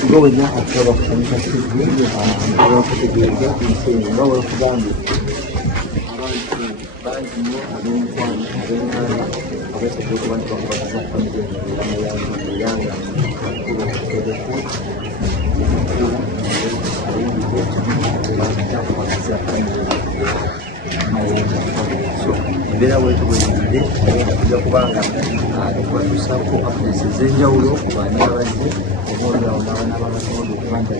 Сегодня отцова фантастические, а фотография пенсии, новые фуганды. Era wetu bwegidde tujja kubanga twatusako apulesi ez'enjawulo ku baana abazze obaolirawo n'abaana b'amasomero okubanga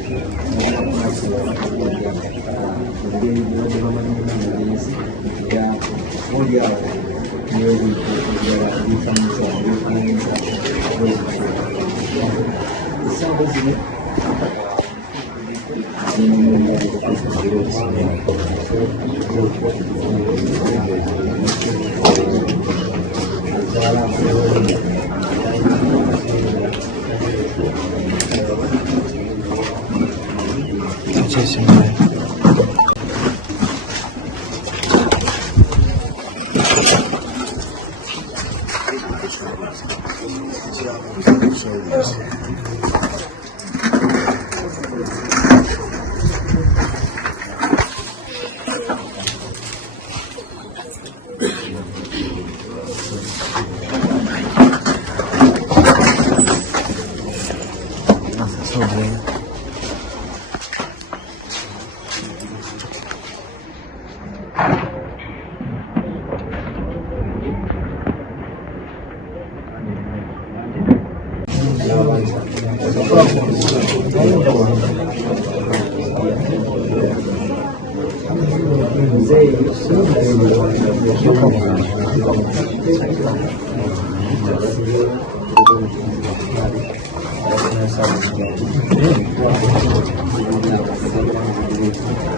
engeri byabwe bamanyimu mugenzi era oliawo n'ebintu ebirala ebifananyiza essaawa zino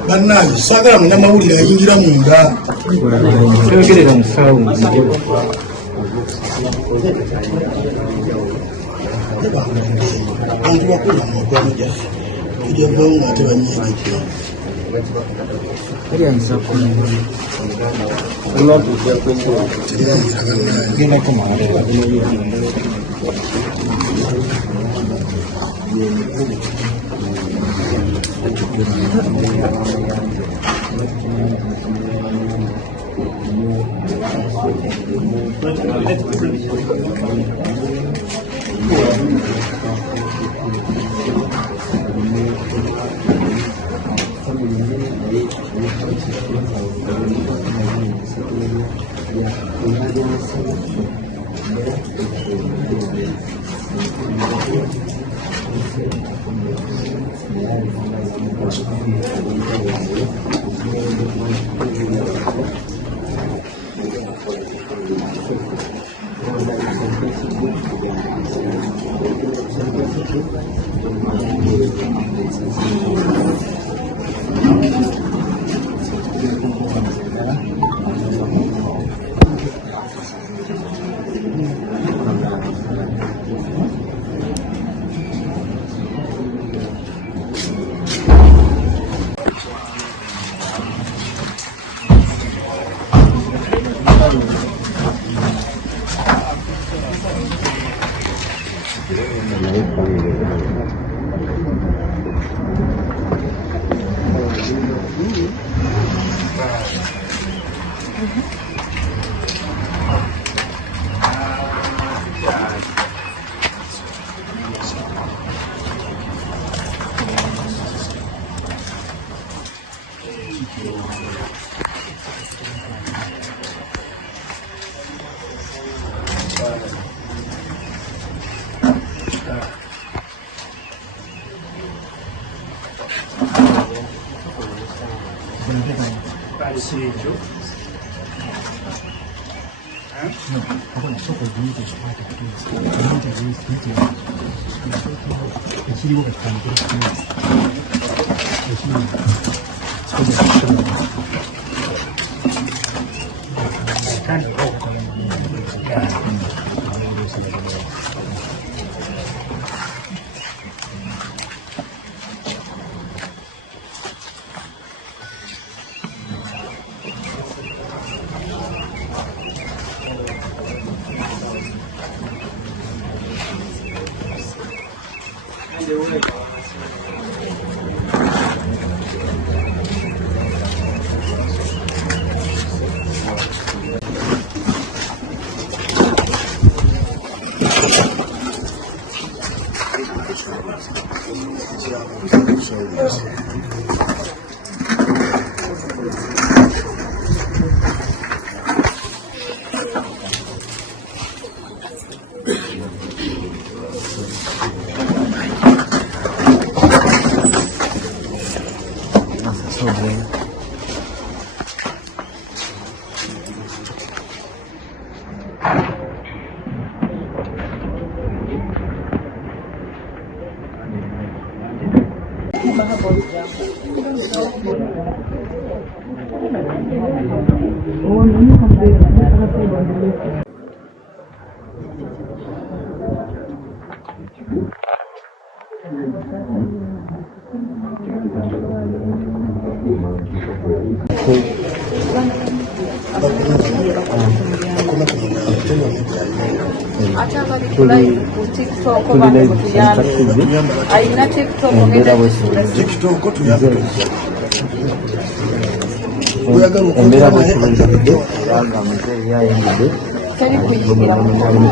Bannange saagala munnamawulire ayingira munda kyogerera musawo abantu bakula mu ggwanga gyaffe tujavawo nga ate banyiigidde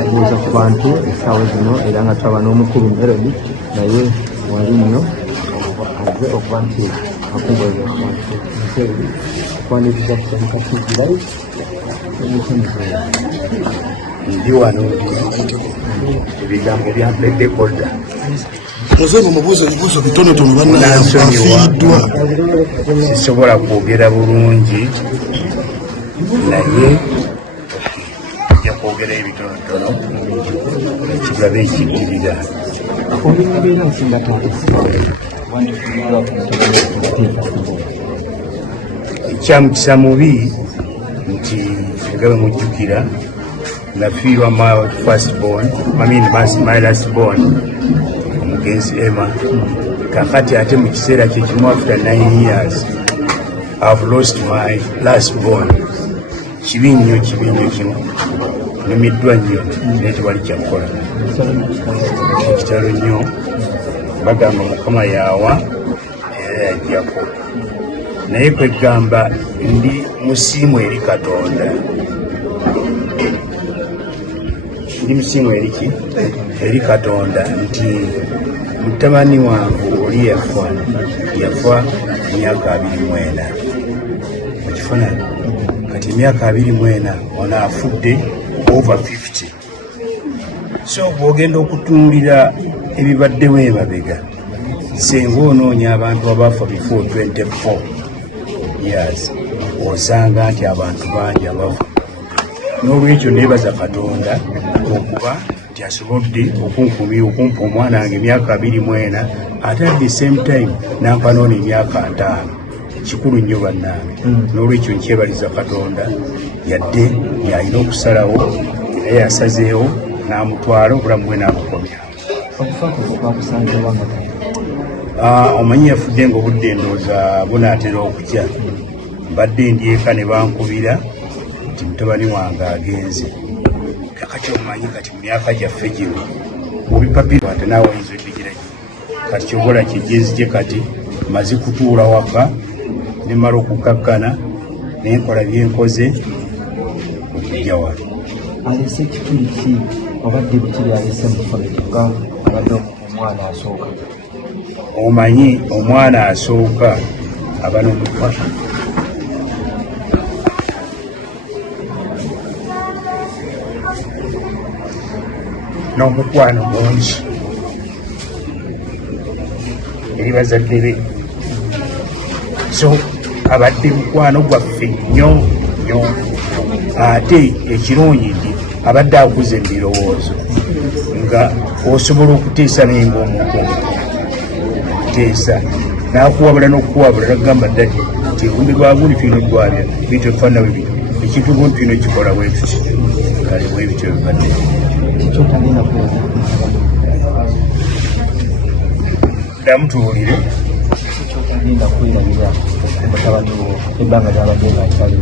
kubuuza ku bantu essaawa zino era nga twaba n'omukulu Melody naye wali nnyo aze okuba nti akubaza okwaniriza kusanyuka kizirai ndi wano ebigambo bya dekoda Muzeevu mubuuza ebibuuzo bitonotono bannayafiiddwa sisobola kwogera bulungi naye ojja kwogera ebitonotono ekigabe ekigirira ekyamukisa mubi nti ngabe mujjukira nafiirwa my last born omugenzi Emma kakati ate mu kiseera kye kimu after 9 years I've lost my last born. Kibi nnyo kino numiddwa nnyo naye tewali kyakukola ekitalo nnyo bagamba Mukama yaawa era yajjako naye kwegamba ndi musiimu eri Katonda ndi musiimu eri Katonda nti mutabani wange oli yafa emyaka 24 mukifaananyi kati emyaka 24 ono afudde over 50 so bw'ogenda okutunuulira ebibaddewo emabega senga onoonya abantu abaafa before 24 years osanga nti abantu bangi abafa n'olwekyo neebaza Katonda okuba nti asobodde okumpa omwana wange emyaka 24 ate at the same time nampa noona emyaka 5 kikulu nnyo bannange n'olwekyo nkyebaliza Katonda yadde yalina okusalawo era yasazeewo n'amutwala obulamu bwe n'abukomya omanyi yafudde ng'obudde ndowooza bunaatera okukya mbadde ndi eka ne bankubira nti mutabani wange agenze kakati omanyi kati mu myaka gyaffe gino mu bipapiro ate naawe oyinza oddikira kati kyobola kijezi gye kati maze kutuula waka ne mala okukakkana ne nkola byenkoze jawa alese ekituli ki obadde bukiri alese mu famire nga abadde omwana asooka omanyi omwana asooka aba n'omukwano n'omukwano mungi eri bazadde be so abadde mukwano gwaffe nnyo nnyo ate ekirungi nti abadde akuza ebirowoozo nga osobola okuteesa naye ngaomuntu teesa n'akuwabula n'okuwabula nagamba ddali nti enkumbi lwagundi tulina ogwabya bintu ebifaanana bwe bino ekintu gundi tulina okikola bwe tuti kale bwe bityo bibadde kikyotagenda ddamu tuwulire kikyotagenda kwerabira mutabani wo ebbanga lyabadde ngaakyali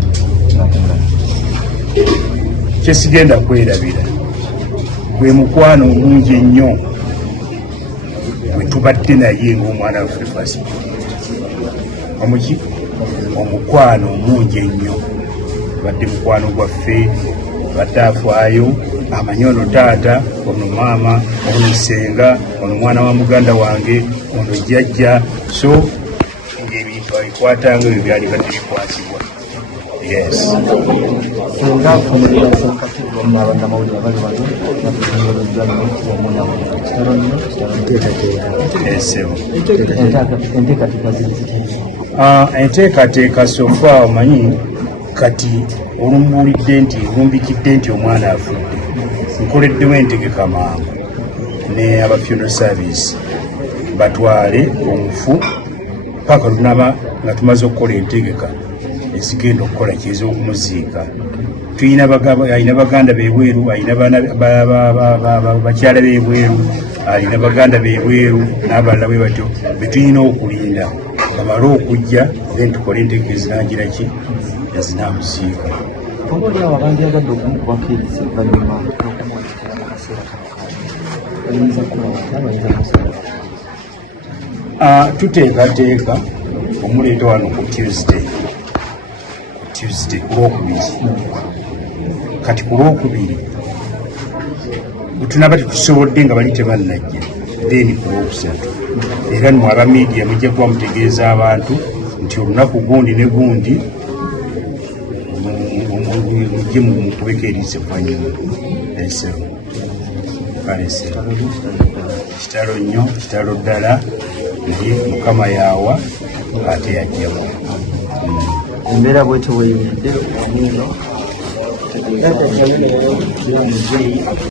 kyesigenda kwerabira gwe mukwano omungi ennyo bwe tubadde naye ng'omwana waffe fasi omuki omukwano omungi ennyo badde mukwano gwaffe badde afaayo amanyi ono taata ono maama ono senga ono mwana wa muganda wange ono jjajja so ng'ebintu abikwatanga ebyo byali badde bikwatibwa yes senga omuliasokati omwabannamawulire bali bano nakutengereddwa kitalo nnyo enteekateeka enteekateeka sofa omanyi kati olumbuulidde nti olumbikidde nti omwana afudde nkoleddewo entegeka mangu ne aba funeral service batwale omufu paka lunaba nga tumaze okukola entegeka ezigenda okukola kiza okumuziika alina baganda bebweru alina bakyala bebweru alina baganda bebweru n'abalala bwe batyo betulina okulinda bamale okujja then tukole entegeka ezinagiraki ezinamuziika oba oliawo abandyagadde okumukubako ebisi oluvannyuma n'okumuwatikira mu kaseera ayinza kubaata bayinza kumusala tuteekateeka omuleeta wano ku tuesday kulwokubiri kati ku lwokubiri bwetunaba tetusobodde nga bali tebannajja then ku lwokusatu era mmwe aba media mujja kuba mutegeeza abantu nti olunaku gundi ne gundi mujje mukubekeriza ekwanyuma esero kalesero kitalo nnyo kitalo ddala naye mukama yaawa ate yajjamu embeera bwetyo bweyimidde